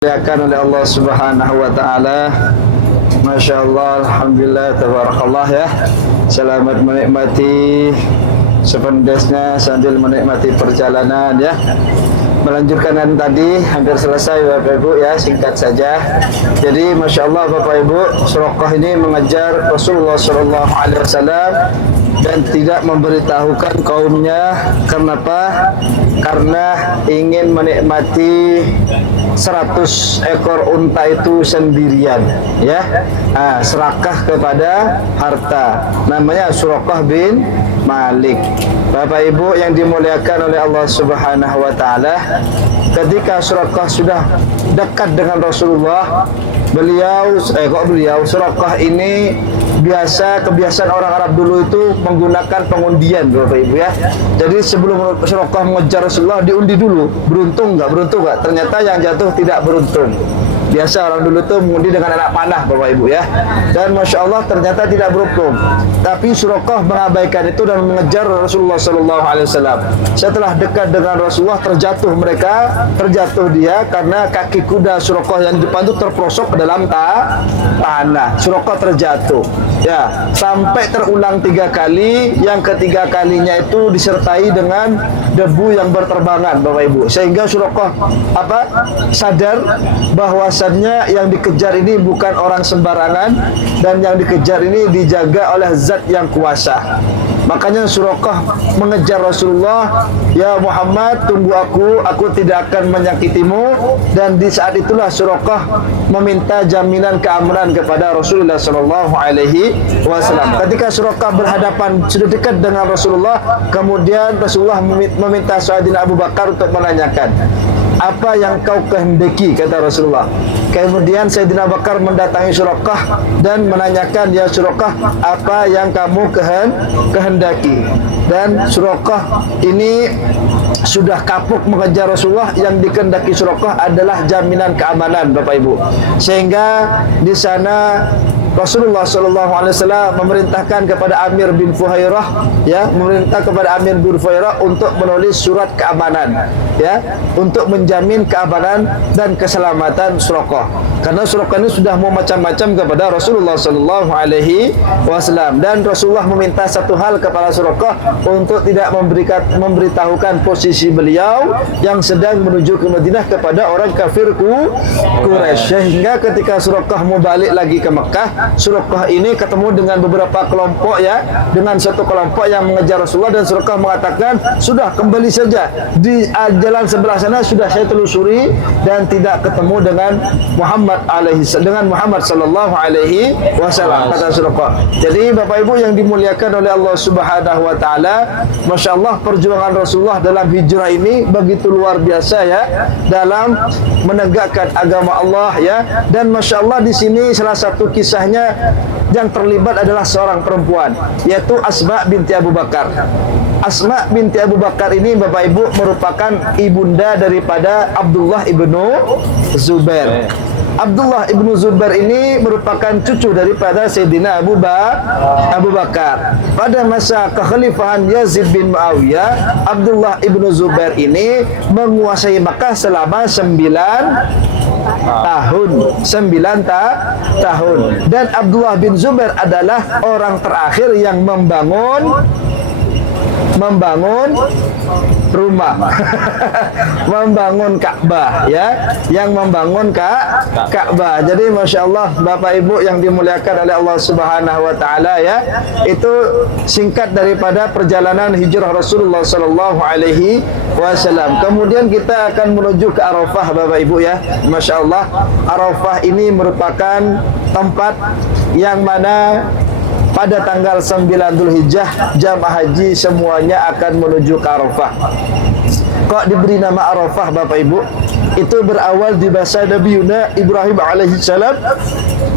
dimuliakan oleh Allah Subhanahu wa taala. Masya Allah, alhamdulillah, tabarakallah ya. Selamat menikmati sependesnya sambil menikmati perjalanan ya. Melanjutkan yang tadi hampir selesai Bapak Ibu ya, singkat saja. Jadi Masya Allah Bapak Ibu, Suraqah ini mengejar Rasulullah Sallallahu Alaihi Wasallam dan tidak memberitahukan kaumnya. Kenapa? Karena ingin menikmati 100 ekor unta itu sendirian ya. Serakah kepada harta. Namanya Suraqah bin Malik. Bapak Ibu yang dimuliakan oleh Allah Subhanahu wa taala, ketika Suraqah sudah dekat dengan Rasulullah, Suraqah ini kebiasaan orang Arab dulu itu menggunakan pengundian Bapak Ibu ya. Jadi sebelum Suraqah mengejar Rasulullah, diundi dulu, beruntung enggak? Ternyata yang jatuh tidak beruntung. Biasa orang dulu tuh mengundi dengan anak panah Bapak Ibu ya. Dan Masya Allah ternyata tidak beruntung. Tapi Suraqah mengabaikan itu dan mengejar Rasulullah Sallallahu Alaihi Wasallam. Setelah dekat dengan Rasulullah, terjatuh dia karena kaki kuda Suraqah yang di depan itu terprosok ke dalam tanah. Suraqah terjatuh ya, sampai terulang 3 kali. Yang ketiga kalinya itu disertai dengan debu yang berterbangan Bapak Ibu, sehingga Suraqah sadar bahwasannya yang dikejar ini bukan orang sembarangan dan yang dikejar ini dijaga oleh zat yang kuasa. Makanya Suraqah mengejar Rasulullah, "Ya Muhammad, tunggu aku tidak akan menyakitimu." Dan di saat itulah Suraqah meminta jaminan keamanan kepada Rasulullah Sallallahu Alaihi Wasallam. Ketika Suraqah berhadapan sudah dekat dengan Rasulullah, kemudian Rasulullah meminta Sayyidina Abu Bakar untuk menanyakan, "Apa yang kau kehendaki?" kata Rasulullah. Kemudian Sayyidina Abu Bakar mendatangi Suraqah dan menanyakan, "Ya Suraqah, apa yang kamu kehendaki?" Dan Suraqah ini sudah kapuk mengejar Rasulullah. Yang dikehendaki Suraqah adalah jaminan keamanan Bapak Ibu. Sehingga di sana Rasulullah Sallallahu Alaihi Wasallam memerintahkan kepada Amir bin Fuhairah untuk menulis surat keamanan ya, untuk menjamin keamanan dan keselamatan Suraqah. Karena Suraqah ini sudah mau macam-macam kepada Rasulullah Sallallahu Alaihi Wasallam, dan Rasulullah meminta satu hal kepada Suraqah, untuk tidak memberitahukan posisi beliau yang sedang menuju ke Madinah kepada orang kafir Quraisy. Sehingga ketika Suraqah mau balik lagi ke Mekah, Suraqah ini ketemu dengan beberapa kelompok ya, dengan satu kelompok yang mengejar Rasulullah, dan Suraqah mengatakan, "Sudah, kembali saja, di jalan sebelah sana sudah saya telusuri dan tidak ketemu dengan Muhammad Sallallahu Alaihi Wasallam," kata Suraqah. Jadi Bapak Ibu yang dimuliakan oleh Allah Subhanahu wa taala, Masya Allah, perjuangan Rasulullah dalam hijrah ini begitu luar biasa ya, dalam menegakkan agama Allah ya. Dan Masya Allah, di sini salah satu kisahnya yang terlibat adalah seorang perempuan, yaitu Asma binti Abu Bakar. Asma binti Abu Bakar ini Bapak Ibu merupakan ibunda daripada Abdullah ibnu Zubair. Abdullah ibnu Zubair ini merupakan cucu daripada Sayyidina Abu Bakar. Pada masa kekhalifahan Yazid bin Muawiyah, Abdullah ibnu Zubair ini menguasai Makkah selama 9 tahun. Dan Abdullah bin Zubair adalah orang terakhir yang membangun rumah membangun Ka'bah ya, yang membangun Ka'bah. Jadi Masya Allah Bapak Ibu yang dimuliakan oleh Allah Subhanahu wa taala ya, itu singkat daripada perjalanan hijrah Rasulullah Sallallahu Alaihi Wasallam. Kemudian kita akan menuju ke Arafah Bapak Ibu ya. Masya Allah, Arafah ini merupakan tempat yang mana pada tanggal 9 Dzulhijjah jamaah haji semuanya akan menuju ke Arafah. Kok diberi nama Arafah Bapak Ibu? Itu berawal di masa Nabi Ibrahim alaihissalam.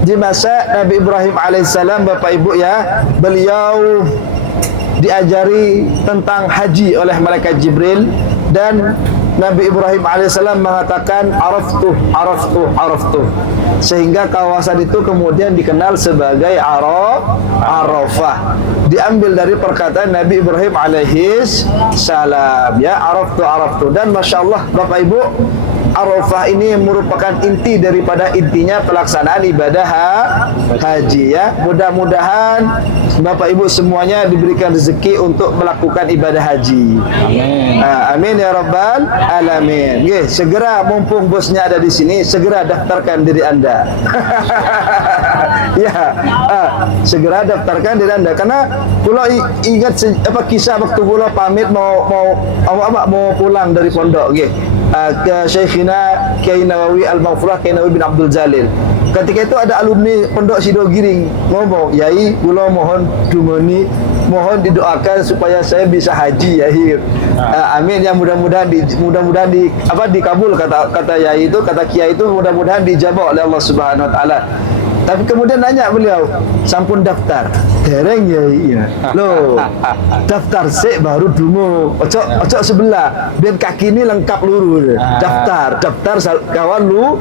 Di masa Nabi Ibrahim alaihissalam Bapak Ibu ya, beliau diajari tentang haji oleh malaikat Jibril, dan Nabi Ibrahim alaihissalam mengatakan araftu, sehingga kawasan itu kemudian dikenal sebagai Arafah. Diambil dari perkataan Nabi Ibrahim alaihis salam ya, araftu. Dan Masya Allah Bapak Ibu, Arafah ini merupakan inti daripada intinya pelaksanaan ibadah haji ya. Mudah-mudahan Bapak Ibu semuanya diberikan rezeki untuk melakukan ibadah haji. Amin. Amin ya rabbal alamin. Nggih, segera mumpung bosnya ada di sini, segera daftarkan diri Anda. Ya, segera daftarkan diri Anda karena kula ingat kisah waktu kula pamit mau pulang dari pondok nggih. Ke Syekhina Kiai Nawawi Al-Maghfurah, Kiai Nawawi bin Abdul Jalil. Ketika itu ada alumni pondok Sidogiring ngomong, "Yai, kula mohon dumeni, mohon didoakan supaya saya bisa haji, Yai." Amin ya, mudah-mudahan dikabul kata Yai itu, kata Kiai itu, mudah-mudahan dijabah oleh Allah Subhanahu wa taala. Tapi kemudian nanya beliau, sampun daftar? Dereng ya iya. Loh, daftar sik baru dungo. Ojo sebelah, biar kaki ini lengkap lurus. Daftar kawan lu,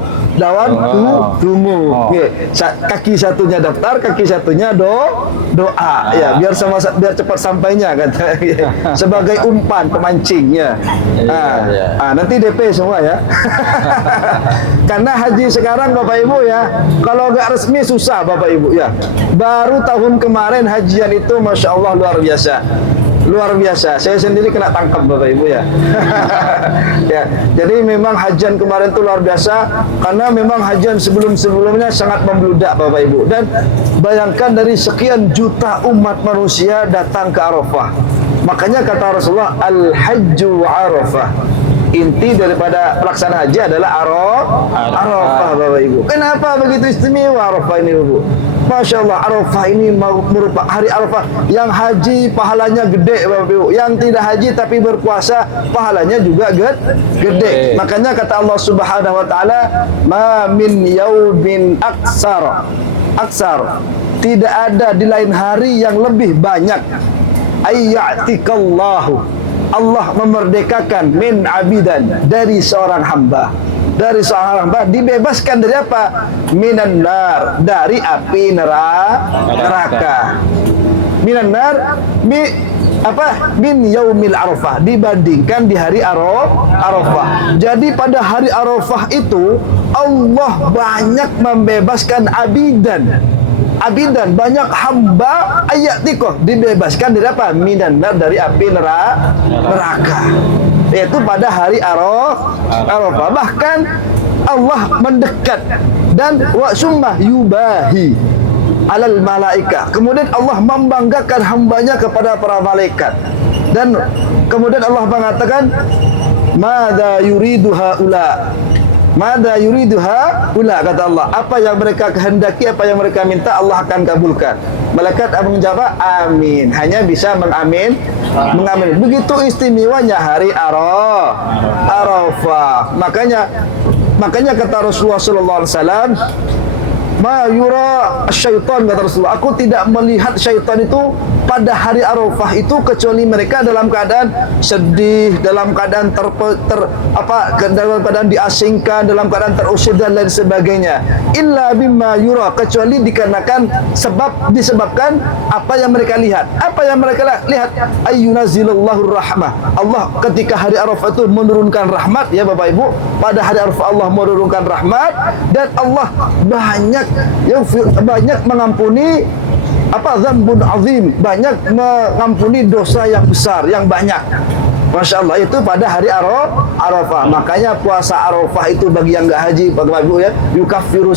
dungo. Kaki satunya daftar, kaki satunya doa. Ya, biar biar cepat sampainya kata. Sebagai umpan pemancingnya. Nanti DP semua ya. Karena haji sekarang Bapak Ibu ya, kalau nggak resmi susah Bapak Ibu ya. Baru tahun kemarin hajian itu Masya Allah luar biasa. Luar biasa. Saya sendiri kena tangkap Bapak Ibu ya. Ya, jadi memang hajian kemarin itu luar biasa karena memang hajian sebelum-sebelumnya sangat membludak Bapak Ibu. Dan bayangkan dari sekian juta umat manusia datang ke Arafah. Makanya kata Rasulullah, Al-Hajju Arafah. Inti daripada pelaksanaan haji adalah Arafah Bapak Ibu. Kenapa begitu istimewa Arafah ini Bapak? Masya Allah, Arafah ini merupakan hari Arafah yang haji pahalanya gede Bapak Ibu. Yang tidak haji tapi berpuasa pahalanya juga gede. Makanya kata Allah Subhanahu wa taala, "Ma min yaumin aksar." Tidak ada di lain hari yang lebih banyak ayyatikallahu, Allah memerdekakan min abidan, dari seorang hamba. Dari seorang hamba dibebaskan dari apa? Minan nar, dari api neraka. Minan nar min yaumil arafah, dibandingkan di hari Arafah. Jadi pada hari Arafah itu Allah banyak membebaskan abidan, banyak hamba ayatikoh, dibebaskan dari apa? Minan nar, dari api neraka. Yaitu pada hari Arafah. Bahkan Allah mendekat dan wa summa yubahi alal malaika. Kemudian Allah membanggakan hambanya kepada para malaikat. Dan kemudian Allah mengatakan, "Madza yuridu haula?" Mada yuriduha ula, kata Allah, apa yang mereka kehendaki, apa yang mereka minta, Allah akan kabulkan. Malaikat menjawab amin, hanya bisa mengamin. Begitu istimewanya hari Arafah. Makanya kata Rasulullah sallallahu alaihi wasallam, ma yura syaitan, kata Rasulullah, aku tidak melihat syaitan itu pada hari Arafah itu kecuali mereka dalam keadaan sedih, dalam keadaan dalam keadaan diasingkan, dalam keadaan terusir dan lain sebagainya. Illa bimma yura, kecuali disebabkan apa yang mereka lihat. Apa yang mereka lihat? Ayyunazilallahur rahmah. Allah ketika hari Arafah itu menurunkan rahmat ya Bapak Ibu. Pada hari Arafah Allah menurunkan rahmat, dan Allah banyak mengampuni dzambun azim, banyak mengampuni dosa yang besar, yang banyak. Masya Allah, itu pada hari Arafah. Makanya puasa Arafah itu bagi yang enggak haji Bapak Ibu ya, yukaffiru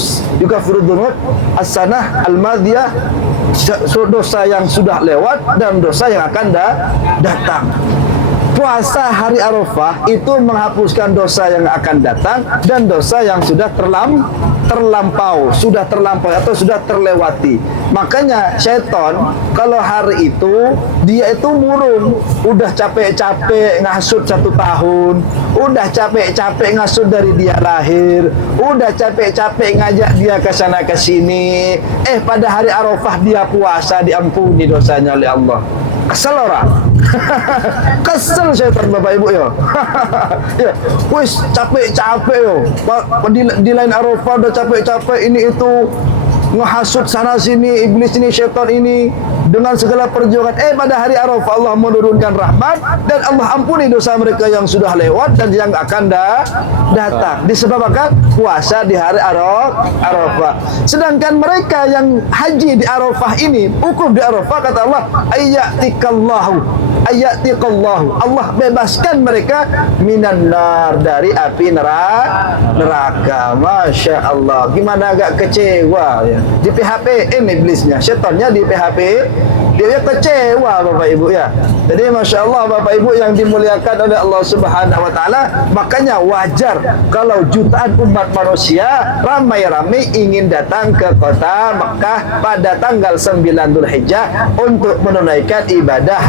dzunub as-sanah al-madiyah, dosa yang sudah lewat dan dosa yang akan datang. Puasa hari Arafah itu menghapuskan dosa yang akan datang dan dosa yang sudah terlampau atau sudah terlewati. Makanya setan kalau hari itu dia itu murung, udah capek-capek ngasut 1 tahun, udah capek-capek ngasut dari dia lahir, udah capek-capek ngajak dia ke sana ke sini. Pada hari Arafah dia puasa, diampuni dosanya oleh Allah. Kesel orang. Kesel setan Bapak Ibu ya. Ya, wis capek-capek yo. Di lain Arafah udah capek-capek ini itu ngehasut sana sini, iblis ini, syaitan ini, dengan segala perjuangan. Pada hari Arafah Allah menurunkan rahmat dan Allah ampuni dosa mereka yang sudah lewat dan yang akan datang. Disebabkan puasa di hari Arafah. Sedangkan mereka yang haji di Arafah ini, wukuf di Arafah, kata Allah, ayyatikallahu, Allah bebaskan mereka minan nar, dari api neraka. Masya Allah, gimana agak kecewa ya. Di PHP ini iblisnya, syaitannya di PHP, dia kecewa Bapak Ibu ya. Jadi Masya Allah Bapak Ibu yang dimuliakan oleh Allah Subhanahu Wa Taala, makanya wajar kalau jutaan umat manusia ramai-ramai ingin datang ke kota Mekah pada tanggal 9 Dzulhijjah untuk menunaikan ibadah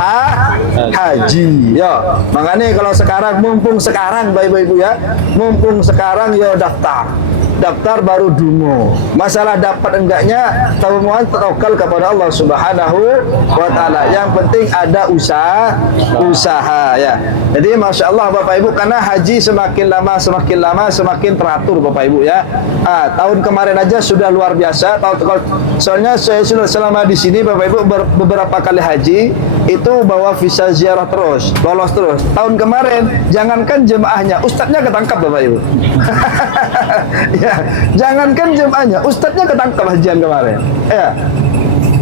haji ya. Makanya kalau sekarang, mumpung sekarang Bapak Ibu ya, mumpung sekarang ya daftar baru dungo. Masalah dapat enggaknya tawamuan tawakal kepada Allah Subhanahu wa Ta'ala. Yang penting ada usaha ya. Jadi Masya Allah Bapak Ibu, karena haji semakin lama semakin teratur Bapak Ibu ya. Tahun kemarin aja sudah luar biasa. Soalnya saya sudah selama di sini Bapak Ibu beberapa kali haji itu bawa visa ziarah terus, lolos terus. Tahun kemarin jangankan jemaahnya, ustadznya ketangkap Bapak Ibu. Ya, jangankan jemaahnya, ustadznya ketangkap hajian kemarin. Ya.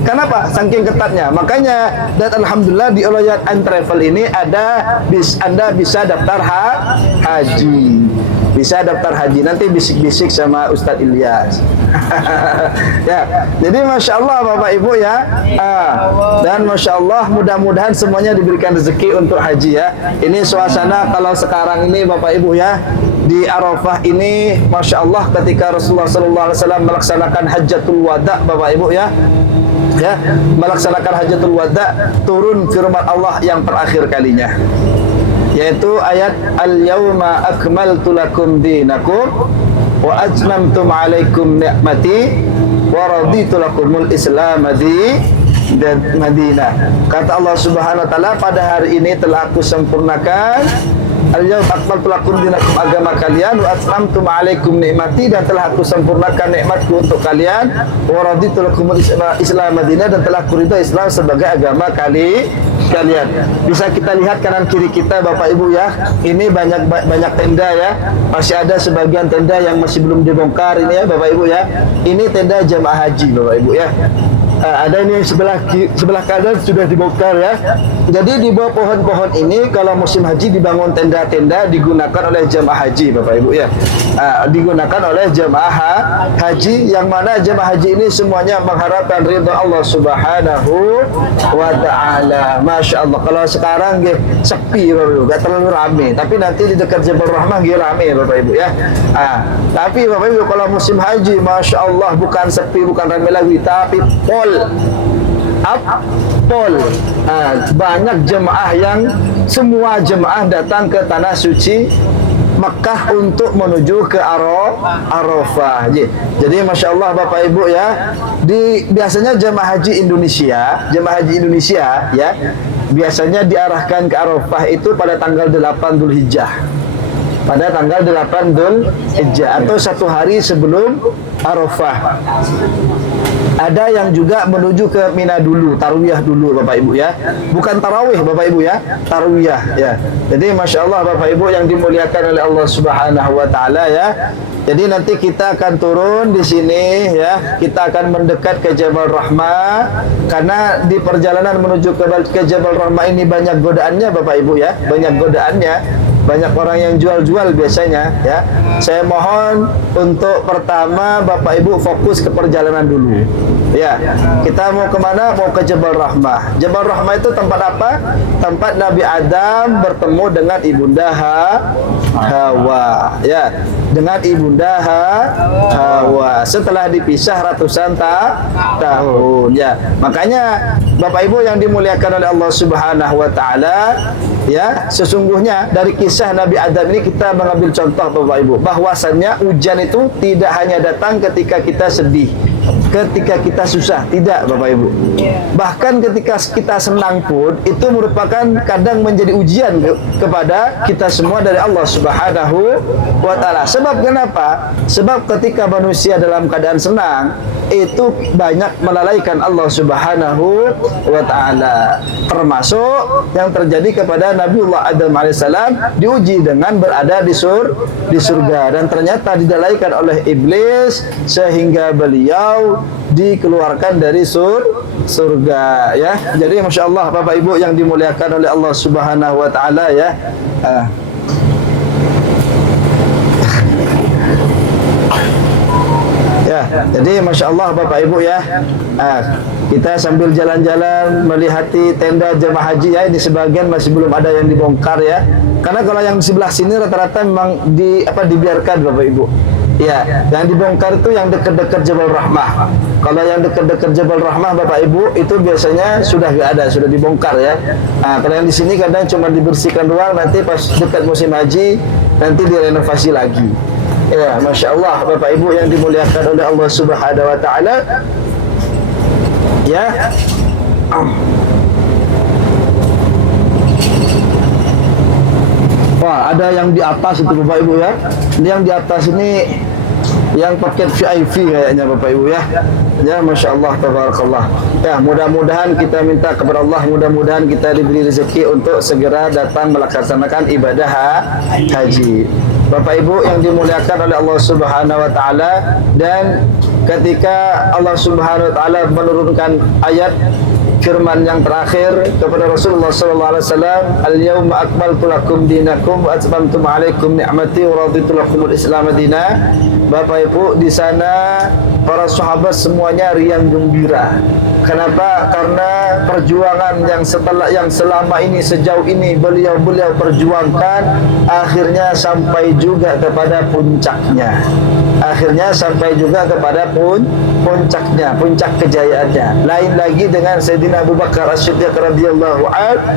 Kenapa? Saking ketatnya. Makanya dan alhamdulillah di Olayat and Travel ini Anda bisa daftar haji. Bisa daftar haji. Nanti bisik-bisik sama Ustadz Ilyas. Ya. Jadi Masya Allah Bapak Ibu ya. Dan Masya Allah mudah-mudahan semuanya diberikan rezeki untuk haji ya. Ini suasana kalau sekarang ini Bapak Ibu ya, di Arafah ini Masya Allah ketika Rasulullah SAW melaksanakan Hajjatul Wada Bapak Ibu ya, melaksanakan Hajjatul Wada, turun firman Allah yang terakhir kalinya, yaitu ayat Al-yawma akmaltu lakum dinakum wa atmamtum alaikum ni'mati wa raditu lakumul Islam dan Madinah. Kata Allah Subhanahu wa Ta'ala, pada hari ini telah aku sempurnakan Al-yawma akmaltu lakum dinakum, agama kalian, wa atmamtum alaikum nikmati, dan telah aku sempurnakan nikmatku untuk kalian, wa raditu lakumul Islam Madinah, dan telah aku ridha Islam sebagai agama kalian. Bisa kita lihat kanan kiri kita Bapak Ibu ya. Ini banyak tenda ya. Masih ada sebagian tenda yang masih belum dibongkar ini ya Bapak Ibu ya. Ini tenda jemaah haji Bapak Ibu ya. Ada ini sebelah kanan sudah dibongkar ya. Jadi di bawah pohon-pohon ini kalau musim haji dibangun tenda-tenda, digunakan oleh jemaah haji Bapak Ibu ya. Digunakan oleh jemaah haji, yang mana jemaah haji ini semuanya mengharapkan ridha Allah Subhanahu wa Ta'ala. Masya Allah. Kalau sekarang sepi Bapak Ibu, gak terlalu ramai. Tapi nanti di dekat Jabal Rahmah ramai Bapak Ibu ya. Tapi Bapak Ibu kalau musim haji Masya Allah bukan sepi, bukan ramai lagi, tapi pol. Banyak jemaah yang semua jemaah datang ke tanah suci Mekah untuk menuju ke Arafah. Jadi Masya Allah Bapak Ibu ya, biasanya jemaah haji Indonesia ya, biasanya diarahkan ke Arafah itu pada tanggal 8 Dzulhijjah. Pada tanggal 8 Dzulhijjah atau satu hari sebelum Arafah. Ada yang juga menuju ke Mina dulu, tarwiyah dulu Bapak Ibu ya. Bukan tarawih Bapak Ibu ya, tarwiyah ya. Jadi Masya Allah Bapak Ibu yang dimuliakan oleh Allah Subhanahu wa Ta'ala ya. Jadi nanti kita akan turun di sini ya. Kita akan mendekat ke Jabal Rahmah, karena di perjalanan menuju ke Jabal Rahmah ini banyak godaannya Bapak Ibu ya. Banyak godaannya. Banyak orang yang jual-jual biasanya ya. Saya mohon untuk pertama Bapak Ibu fokus ke perjalanan dulu ya. Kita mau kemana? Mau ke Jabal Rahmah. Jabal Rahmah itu tempat apa? Tempat Nabi Adam bertemu dengan Ibunda Hawa ya, dengan Ibunda Hawa setelah dipisah ratusan tahun ya. Makanya Bapak Ibu yang dimuliakan oleh Allah Subhanahu wa Ta'ala ya, sesungguhnya dari kisah Nabi Adam ini kita mengambil contoh Bapak Ibu, bahwasannya hujan itu tidak hanya datang ketika kita sedih, ketika kita susah. Tidak, Bapak Ibu. Bahkan ketika kita senang pun itu merupakan kadang menjadi ujian kepada kita semua dari Allah Subhanahu wa taala. Sebab kenapa? Sebab ketika manusia dalam keadaan senang itu banyak melalaikan Allah Subhanahu wa taala. Termasuk yang terjadi kepada Nabiullah Adam alaihissalam, diuji dengan berada di surga, dan ternyata dilalaikan oleh iblis sehingga beliau dikeluarkan dari surga, ya. Jadi Masya Allah Bapak Ibu yang dimuliakan oleh Allah Subhanahu wa taala, ya. Ya, jadi Masya Allah Bapak Ibu, ya. Kita sambil jalan-jalan melihati tenda jemaah haji, ya. Ini sebagian masih belum ada yang dibongkar, ya. Karena kalau yang di sebelah sini rata-rata memang dibiarkan Bapak Ibu. Ya, yang dibongkar itu yang dekat-dekat Jabal Rahmah. Kalau yang dekat-dekat Jabal Rahmah Bapak Ibu itu biasanya sudah nggak ada, sudah dibongkar, ya. Kalau yang di sini kadang cuma dibersihkan doang, nanti pas dekat musim haji nanti direnovasi lagi. Ya, Masya Allah Bapak Ibu yang dimuliakan oleh Allah Subhanahu wa taala. Ya. Wah, ada yang di atas itu Bapak Ibu, ya. Ini yang di atas ini yang paket VIP kayaknya Bapak Ibu, ya. Ya, Masya Allah, tabarakallah. Ya, mudah-mudahan kita minta kepada Allah, mudah-mudahan kita diberi rezeki untuk segera datang melaksanakan ibadah haji. Bapak Ibu yang dimuliakan oleh Allah Subhanahu wa taala, dan ketika Allah Subhanahu wa taala menurunkan ayat firman yang terakhir kepada Rasulullah sallallahu alaihi wasallam, "Al-yauma akmaltu lakum dinakum wa atmamtu 'alaikum ni'mati wa raditu lakumul Islam madina." Bapak Ibu, di sana para sahabat semuanya riang gembira. Kenapa? Karena perjuangan yang selama ini, sejauh ini beliau perjuangkan akhirnya sampai juga kepada puncaknya. Akhirnya sampai juga kepada puncaknya, puncak kejayaannya. Lain lagi dengan Sayyidina Abu Bakar As-Siddiq radhiyallahu anhu,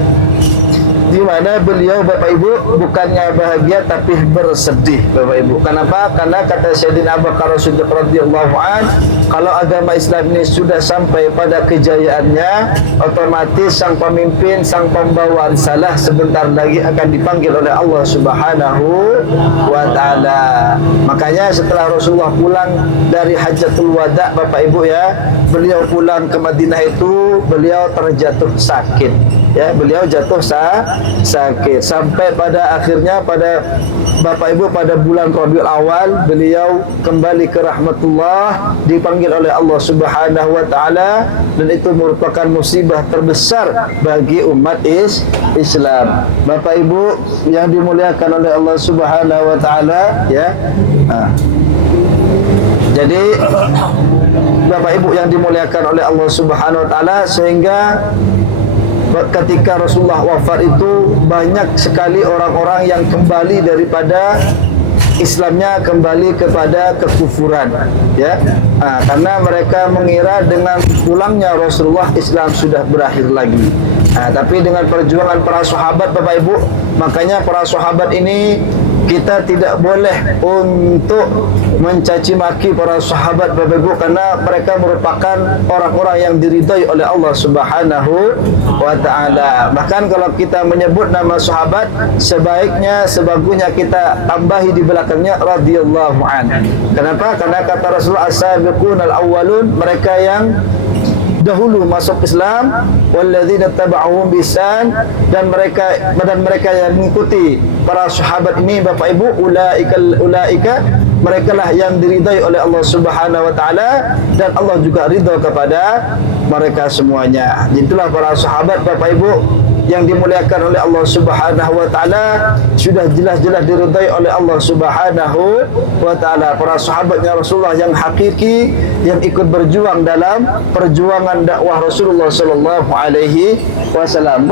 di mana beliau Bapak Ibu bukannya bahagia tapi bersedih Bapak Ibu. Kenapa? Karena kata Sayyidina Abu Bakar As-Siddiq radhiyallahu anhu, kalau agama Islam ini sudah sampai pada kejayaannya, otomatis sang pemimpin, sang pembawa risalah sebentar lagi akan dipanggil oleh Allah Subhanahu wa taala. Makanya setelah Rasulullah pulang dari Hajjatul Wada Bapak Ibu, ya, beliau pulang ke Madinah itu beliau terjatuh sakit, ya, beliau jatuh sakit sampai pada akhirnya pada Bapak Ibu pada bulan Rabiul Awal beliau kembali ke rahmatullah, dipanggil oleh Allah Subhanahu wa taala, dan itu merupakan musibah terbesar bagi umat Islam. Bapak Ibu yang dimuliakan oleh Allah Subhanahu wa taala, ya. Jadi Bapak Ibu yang dimuliakan oleh Allah Subhanahu wa taala, sehingga ketika Rasulullah wafat itu banyak sekali orang-orang yang kembali daripada Islamnya kembali kepada kekufuran, ya. Karena mereka mengira dengan pulangnya Rasulullah Islam sudah berakhir lagi. Tapi dengan perjuangan para sahabat Bapak Ibu, makanya para sahabat ini kita tidak boleh untuk mencaci maki para sahabat Bapak Ibu, karena mereka merupakan orang-orang yang diridhai oleh Allah Subhanahu wa taala. Bahkan kalau kita menyebut nama sahabat, sebaiknya sebagusnya kita tambahi di belakangnya radhiyallahu anhu. Kenapa? Karena kata Rasulullah, as-sabiqunal awwalun, mereka yang dahulu masuk Islam, walladzina taba'uhum biihsan, dan mereka yang mengikuti para sahabat ini Bapak Ibu, ulaika mereka lah yang diridai oleh Allah Subhanahu wa taala, dan Allah juga ridha kepada mereka semuanya. Itulah para sahabat Bapak Ibu yang dimuliakan oleh Allah Subhanahu wa taala, sudah jelas-jelas diridai oleh Allah Subhanahu wa taala. Para sahabatnya Rasulullah yang hakiki, yang ikut berjuang dalam perjuangan dakwah Rasulullah sallallahu alaihi wasallam.